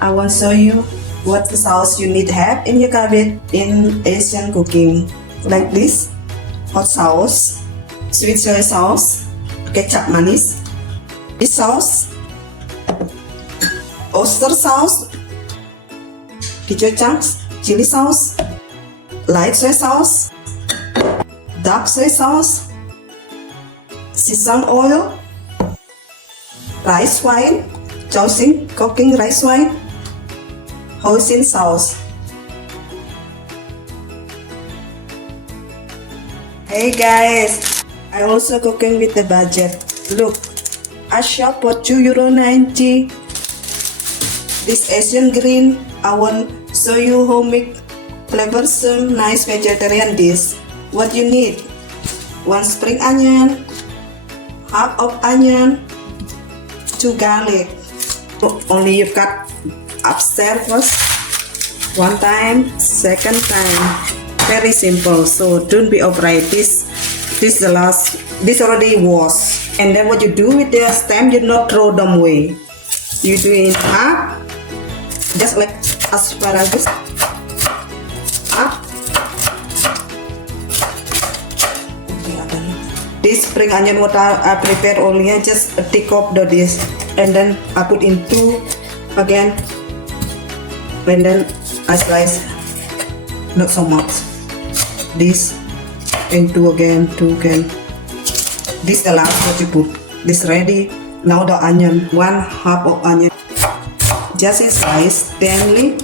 I want to show you what the sauce you need to have in your cabbage in Asian cooking. Like this, hot sauce, sweet soy sauce, ketchup manis, fish sauce, oyster sauce, kecoa chunks, chili sauce, light soy sauce, dark soy sauce, sesame oil, rice wine, choosing cooking rice wine, hoisin sauce. Hey guys, I also cooking with the budget. Look, I shop for €2.90. This Asian green, I want show you how make flavorsome nice vegetarian dish. What you need? 1 spring onion, half of onion, 2 garlic. Only you cut upstairs first, 1 time, second time. Very simple, so don't be afraid. This is the last. This already washed. And then what you do with the stem, you not throw them away. You do it in half, just like asparagus. Half. This spring onion what I prepared earlier, just take off this, and then I put in 2 again, and then I slice, not so much. This and 2 again, 2 again. This the last what you put. This ready. Now the onion, 1/2 of onion, just in slice thinly.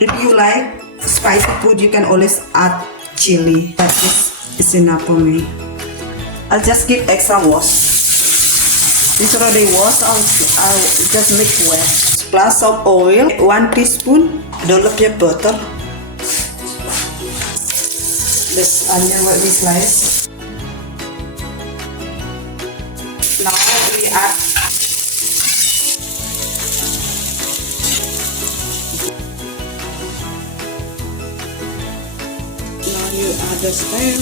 If you like spicy food, you can always add chili, but this is enough for me. I'll just give extra wash. This already washed. I'll just mix well. Splash of oil, 1 teaspoon. Don't love your butter. This onion what we slice. Now we add the stem.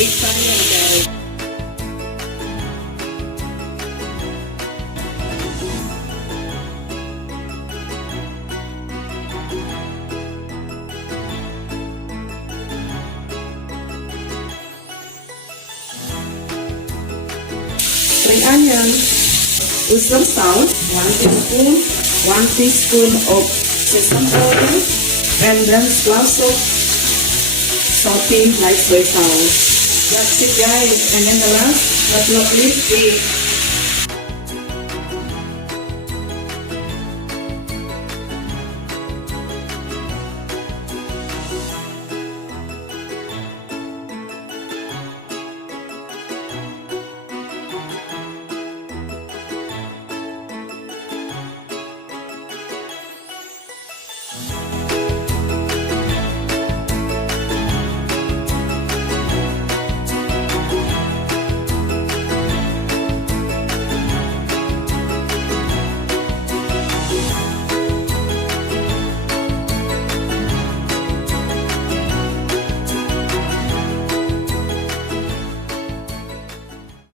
Big onion guys. Spring onion, oyster sauce, 1 teaspoon, 1 teaspoon of sesame oil, and then splash of sauteed light soy sauce. That's it guys. And then the last but not least, we